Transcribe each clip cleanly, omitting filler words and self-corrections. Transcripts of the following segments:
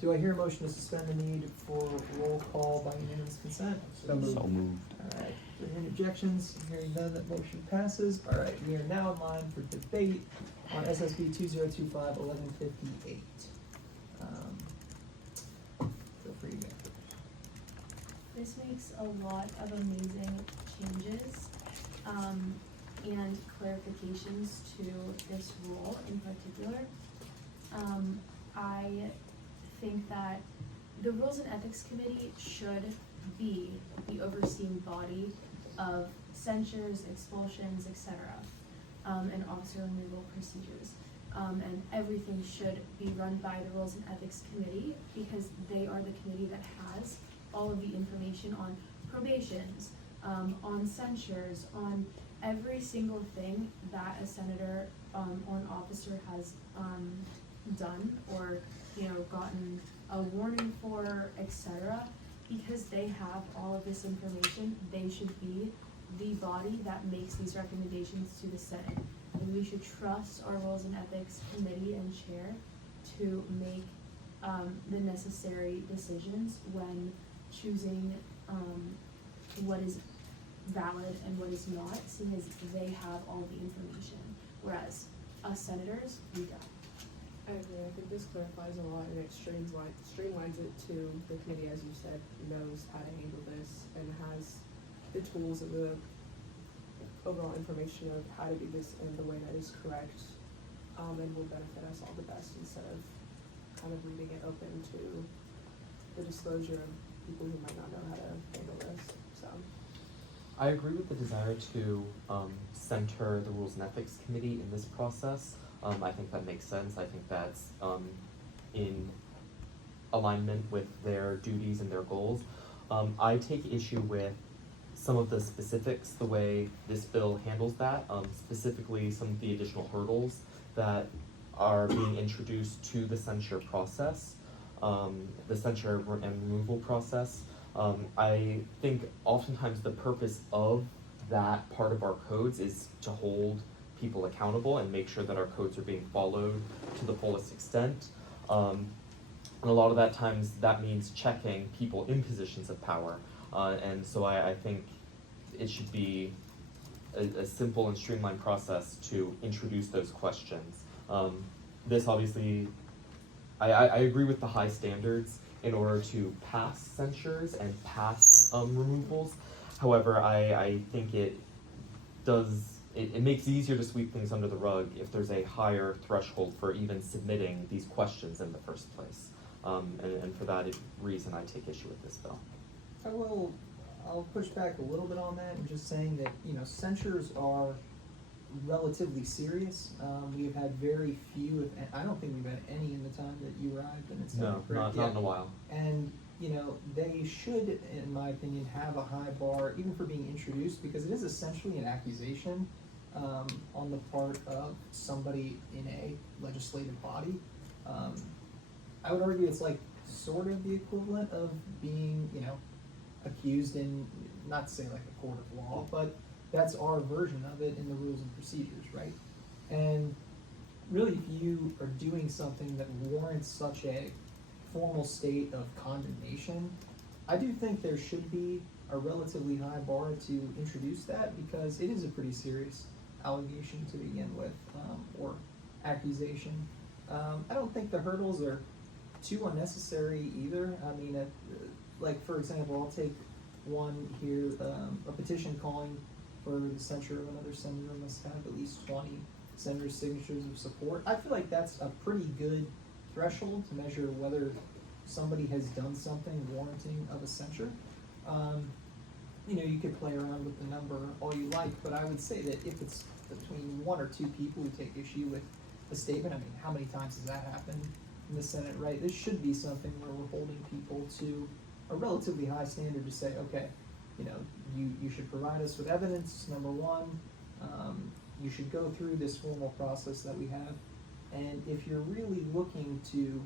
Do I hear a motion to suspend the need for roll call by unanimous consent? So moved. All right, are there any objections? Hearing none, that motion passes. All right, we are now in line for debate on SSB 2025-1158. Feel free to go. This makes a lot of amazing changes and clarifications to this rule in particular. I think that the Rules and Ethics Committee should be the overseeing body of censures, expulsions, etc., and officer removal procedures. And everything should be run by the Rules and Ethics Committee because they are the committee that has all of the information on probations, on censures, on every single thing that a senator or an officer has done or gotten a warning for, etc. Because they have all of this information, they should be the body that makes these recommendations to the Senate. And we should trust our Rules and Ethics Committee and chair to make the necessary decisions when choosing what is valid and what is not, seeing as they have all the information, whereas us senators, we don't. I agree. I think this clarifies a lot and it streamlines it to the committee, as you said, knows how to handle this and has the tools and the overall information of how to do this in the way that is correct, and will benefit us all the best instead of kind of leaving it open to the disclosure of people who might not know how to handle this. So I agree with the desire to center the Rules and Ethics Committee in this process. I think that makes sense. I think that's in alignment with their duties and their goals. I take issue with some of the specifics, the way this bill handles that, specifically some of the additional hurdles that are being introduced to the censure process, the censure and removal process. I think oftentimes the purpose of that part of our codes is to hold people accountable and make sure that our codes are being followed to the fullest extent. And a lot of that times that means checking people in positions of power. And so I think it should be a simple and streamlined process to introduce those questions. This obviously, I agree with the high standards in order to pass censures and pass removals. However, I think it makes it easier to sweep things under the rug if there's a higher threshold for even submitting these questions in the first place. And for that reason, I take issue with this bill. I'll push back a little bit on that and just saying that, censures are relatively serious. We have had very few, I don't think we've had any in the time that you arrived in. No, not in a while. And, they should, in my opinion, have a high bar even for being introduced because it is essentially an accusation on the part of somebody in a legislative body. I would argue it's like sort of the equivalent of being, accused in, not to say like a court of law, but that's our version of it in the rules and procedures, right? And really, if you are doing something that warrants such a formal state of condemnation, I do think there should be a relatively high bar to introduce that because it is a pretty serious allegation to begin with, or accusation. I don't think the hurdles are too unnecessary either. I mean, like for example, I'll take one here, a petition calling for the censure of another senator must have at least 20 senators' signatures of support. I feel like that's a pretty good threshold to measure whether somebody has done something warranting of a censure. You could play around with the number all you like, but I would say that if it's between one or two people who take issue with a statement, I mean, how many times has that happened in the Senate, right? This should be something where we're holding people to a relatively high standard to say, okay, you should provide us with evidence, number one. You should go through this formal process that we have. And if you're really looking to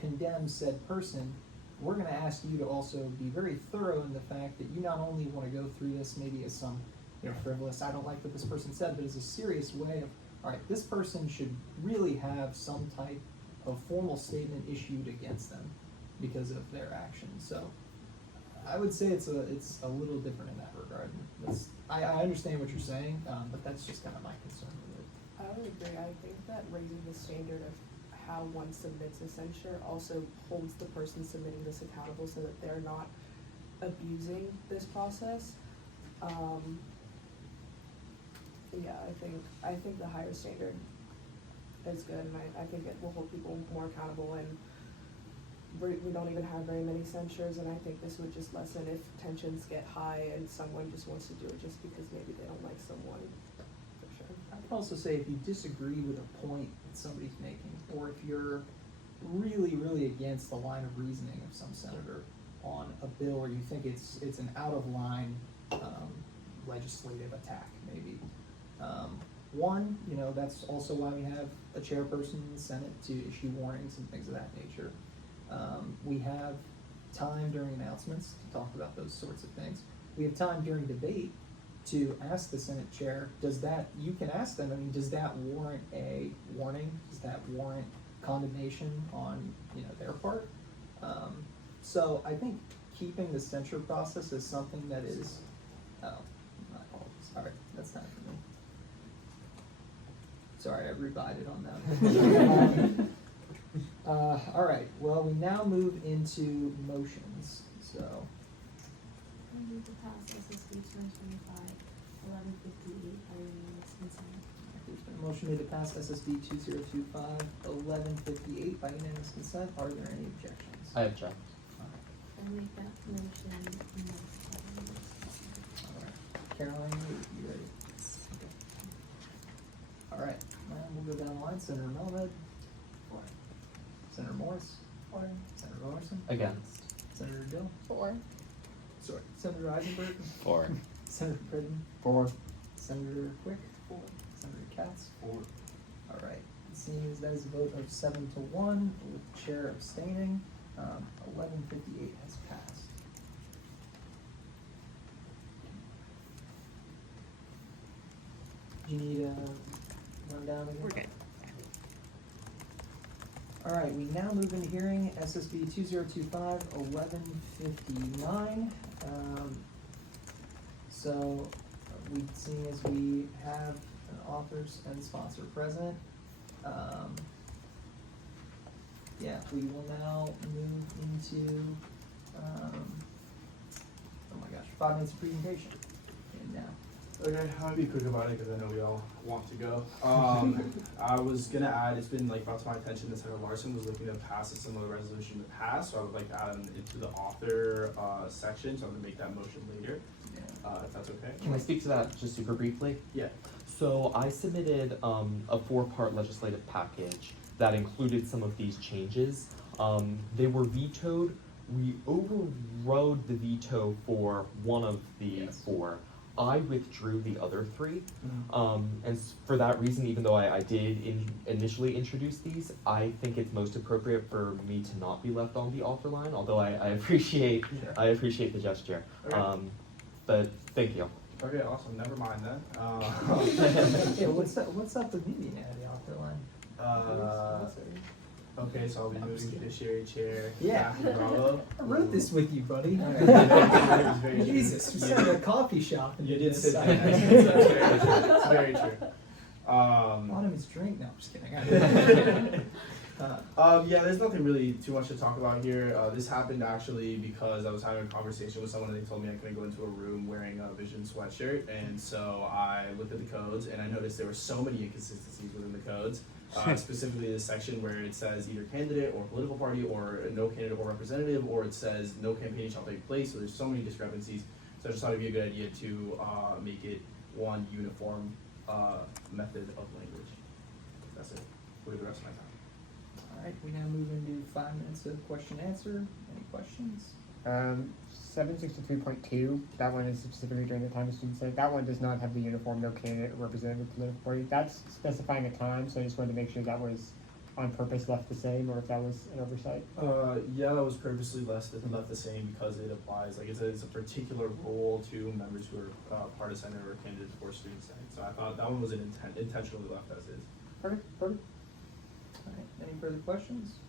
condemn said person, we're going to ask you to also be very thorough in the fact that you not only want to go through this maybe as some frivolous, I don't like what this person said, but as a serious way of, all right, this person should really have some type a formal statement issued against them because of their actions. So I would say it's a little different in that regard. I understand what you're saying, but that's just kind of my concern with it. I would agree. I think that raising the standard of how one submits a censure also holds the person submitting this accountable so that they're not abusing this process. Yeah, I think the higher standard is good, and I think it will hold people more accountable, and we don't even have very many censures, and I think this would just lessen if tensions get high and someone just wants to do it just because maybe they don't like someone, for sure. I would also say if you disagree with a point that somebody's making, or if you're really, really against the line of reasoning of some senator on a bill, or you think it's an out of line legislative attack, maybe. One, that's also why we have a chairperson in the Senate to issue warnings and things of that nature. We have time during announcements to talk about those sorts of things. We have time during debate to ask the Senate chair, you can ask them, does that warrant a warning? Does that warrant condemnation on, their part? So I think keeping the censure process is something that is, my apologies, all right, that's time for me. Sorry, I rebided on that. All right, well, we now move into motions, so. I move to pass SSB 2025-1158 by unanimous consent. There's been a motion made to pass SSB 2025-1158 by unanimous consent. Are there any objections? I object. I make that motion next time. All right. Caroline, you ready? Okay. All right, we'll go down the line. Senator Melvin? For. Senator Morris? For. Senator Larson? Against. Senator Dill? For. Sorry. Senator Eisenberg? For. Senator Pridden? For. Senator Quick? For. Senator Katz? For. All right. Seeing as that is a vote of 7-1 with the chair abstaining, 1158 has passed. Do you need a rundown again? We're good. All right, we now move into hearing SSB 2025-1159. So, seeing as we have an authors and sponsor present, yeah, we will now move into, oh my gosh, 5 minutes of presentation. And now. Okay, I'll be quick about it because I know we all want to go. I was gonna add, it's been brought to my attention that Senator Larson was looking to pass a similar resolution in the past, so I would like to add it into the author section, so I'm gonna make that motion later, if that's okay. Can I speak to that just super briefly? Yeah. So I submitted a 4-part legislative package that included some of these changes. They were vetoed. We overrode the veto for one of the 4. I withdrew the other 3. And for that reason, even though I did initially introduce these, I think it's most appropriate for me to not be left on the author line, although I appreciate the gesture. Okay. But thank you. Okay, awesome. Never mind then. Yeah, what's up with me being out of the author line? Okay, so I'll be moving judiciary chair. Yeah. Bravo. I wrote this with you, buddy. Very Jesus, we true. sat at a coffee shop and You did this. sit there. That's very true. That's very true. Bought him his drink. No, I'm just kidding. Yeah, there's nothing really too much to talk about here. This happened actually because I was having a conversation with someone and they told me I couldn't go into a room wearing a Vision sweatshirt, and so I looked at the codes and I noticed there were so many inconsistencies within the codes. Specifically the section where it says either candidate or political party or no candidate or representative, or it says no campaign shall take place. So there's so many discrepancies. So I just thought it'd be a good idea to make it one uniform method of language. That's it for the rest of my time. All right, we now move into 5 minutes of question answer. Any questions? 763.2, that one is specifically during the time of student study. That one does not have the uniform, no candidate or representative political party. That's specifying a time, so I just wanted to make sure that was on purpose left the same, or if that was an oversight. Yeah, that was purposely left the same because it applies, it's a particular role to members who are partisan or candidates for student senate. So I thought that one was intentionally left as is. Perfect. Alright, any further questions?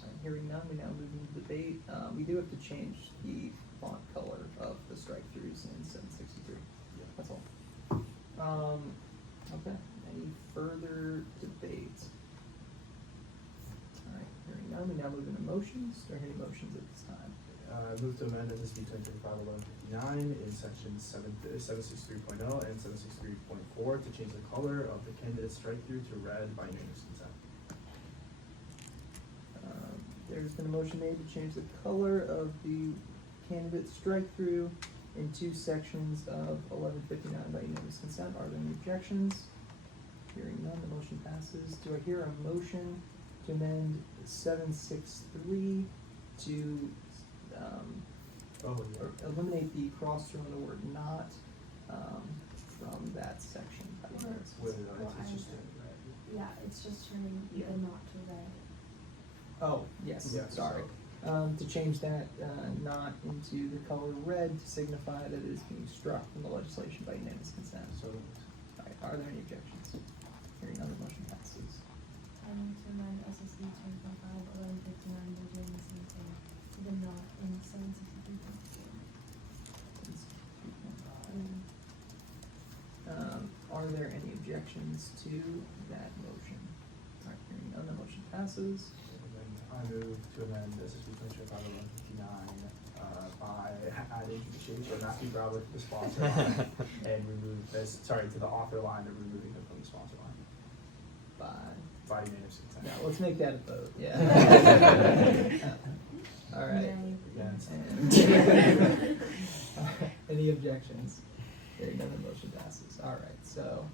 Alright, hearing none, we now move into debate. We do have to change the font color of the strike-throughs in 763. That's all. Okay, any further debate? Alright, hearing none, we now move into motions. Are there any motions at this time? Move to amend SSB 2025-1159 in section 763.0 and 763.4 to change the color of the candidate strike-through to red by unanimous consent. There's been a motion made to change the color of the candidate strike-through in two sections of 1159 by unanimous consent. Are there any objections? Hearing none, the motion passes. Do I hear a motion to amend 763 to or eliminate the cross through on the word not from that section by unanimous consent? It's just Yeah, it's just turning the not to red. Oh, yes, Yeah, sorry. To change that not into the color red to signify that it is being struck from the legislation by unanimous consent. So, Alright, are there any objections? Hearing none, the motion passes. I move to amend SSB 2025-1159 by doing the same thing to the not in 763.4. Are there any objections to that motion? Alright, hearing none, the motion passes. I move to amend SSB 2025-1159 by adding Judiciary or Matthew Broward to the sponsor line and remove this, to the author line and removing him from the sponsor line by unanimous consent. Now, let's make that a vote, yeah. Alright. Nay. Against. Any objections? Hearing none, the motion passes. Alright, so,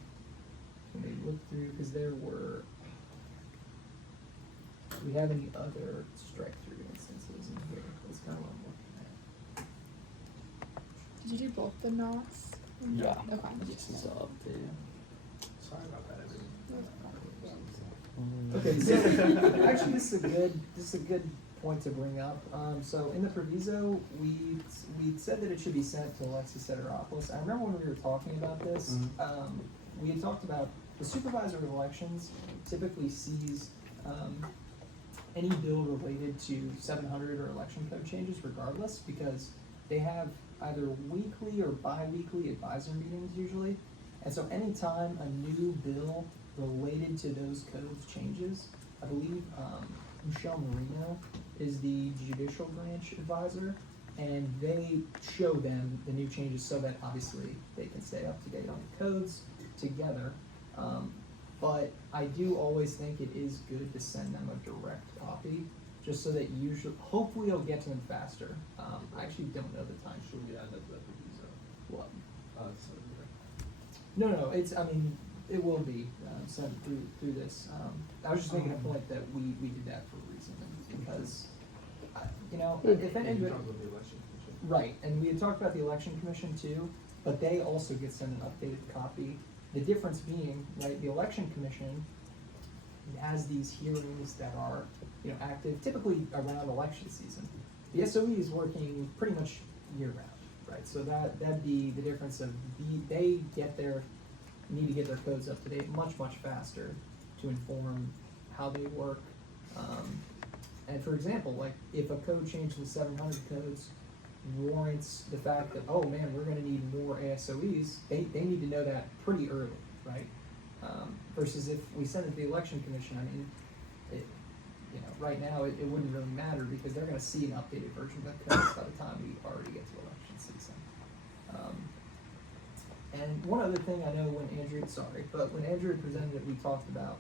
let me look through, because there were, do we have any other strike-through instances in here? That's kind of what I'm looking at. Did you do both the knots? Yeah. Okay. So, Sorry about that, everyone. Okay, so actually, this is a good point to bring up. So in the proviso, we said that it should be sent to Alexis Sideropoulos. I remember when we were talking about this, we had talked about the supervisor of elections typically sees any bill related to 700 or election code changes regardless, because they have either weekly or bi-weekly advisor meetings usually. And so anytime a new bill related to those codes changes, I believe Michelle Marino is the judicial branch advisor, and they show them the new changes so that obviously they can stay up to date on the codes together. But I do always think it is good to send them a direct copy, just so that hopefully it'll get to them faster. I actually don't know the time. Should we add that to the proviso? What? So, It will be sent through this. I was just making a point that we did that for a reason, because, if and anybody, you talked about the election commission. right, and we had talked about the election commission too, but they also get sent an updated copy. The difference being, right, the election commission has these hearings that are, active typically around election season. The SOE is working pretty much year round, right? So that'd be the difference of they need to get their codes up to date much faster to inform how they work. And for example, like if a code change to the 700 codes warrants the fact that, oh man, we're gonna need more ASOEs, they need to know that pretty early, right? Versus if we send it to the election commission, right now it wouldn't really matter because they're gonna see an updated version of the codes by the time we already get to election season. And one other thing I know when Andrew presented it, we talked about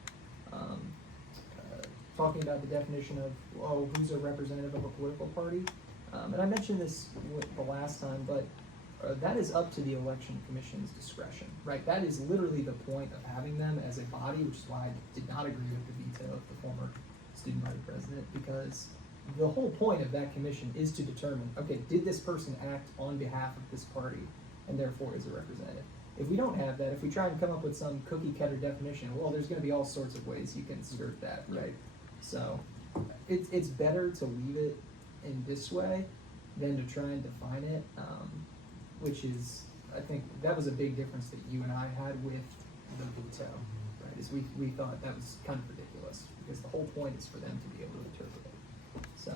talking about the definition of, who's a representative of a political party. And I mentioned this the last time, but that is up to the election commission's discretion, right? That is literally the point of having them as a body, which is why I did not agree with the veto of the former student body president, because the whole point of that commission is to determine, okay, did this person act on behalf of this party and therefore is a representative? If we don't have that, if we try and come up with some cookie cutter definition, well, there's gonna be all sorts of ways you can skirt that, right? So it's better to leave it in this way than to try and define it, which is, I think, that was a big difference that you and I had with the veto, right? because we thought that was kind of ridiculous, because the whole point is for them to be able to interpret it. So,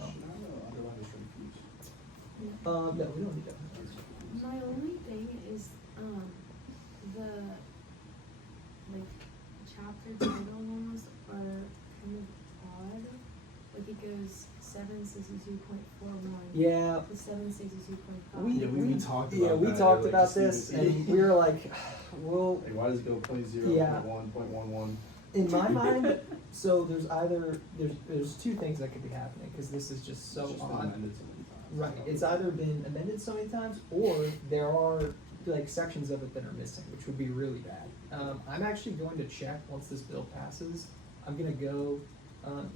no, we don't need that. My only thing is, the, like, chapter title ones are kind of odd. Like, it goes 762.41 Yeah, to 762.5. we talked about yeah, we that, talked like, about just leave this, it. and we were like, well, Like, why does it go 0.0, Yeah. 0.1, 0.11? in my mind, so there's two things that could be happening, because this is just so It's just been odd. amended so many times. Right, it's either been amended so many times, or there are like sections of it that are missing, which would be really bad. I'm actually going to check once this bill passes. I'm gonna go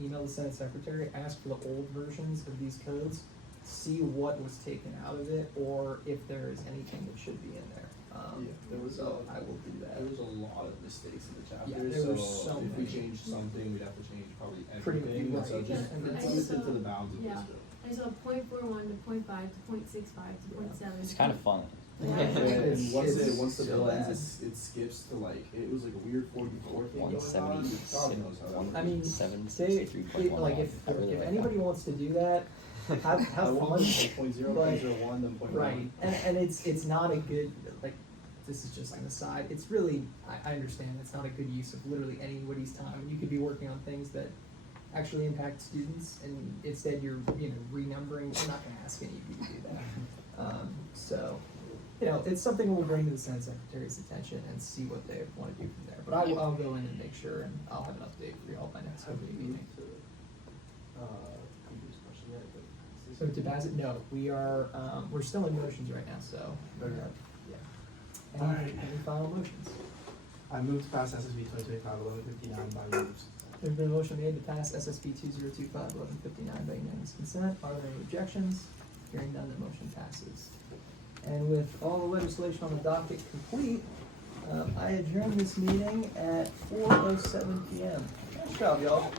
email the Senate Secretary, ask for the old versions of these codes, see what was taken out of it, or if there is anything that should be in there. Yeah, there was So I will do that. There was a lot of mistakes in the chapter, Yeah, there were so if we many. changed something, we'd have to change probably Pretty everything, much, so right. just, And it's I limited saw- to the bounds of yeah. this bill. I saw 0.41 to 0.5 to 0.65 to 0.7. It's kind of fun. Yeah. It's- And once it's the so bill bad. ends, it skips to like, it was like a weird 44 thing going on. 176, God knows how that works. I mean, they, 763.11. like if I really like anybody that. wants to do that, have I want fun. like 0.0, but- 0.01, then 0.1. Right, and it's not a good, like, this is just an aside, it's really, I understand, it's not a good use of literally anybody's time. You could be working on things that actually impact students, and instead you're, renumbering. We're not gonna ask any of you to do that. So, it's something we'll bring to the Senate Secretary's attention and see what they wanna do from there. But I'll go in and make sure, and I'll have an update for y'all by next Have we meeting. moved to, previous question yet, but is So this- to pass it, no, we are, we're still in motions right now, so. Okay. Yeah. Alright. Any final motions? I moved to pass SSB 2025-1159 by rules. There's been a motion made to pass SSB 2025-1159 by unanimous consent. Are there any objections? Hearing none, the motion passes. And with all the legislation on the docket complete, I adjourn this meeting at 4:07 PM. Nice job, y'all.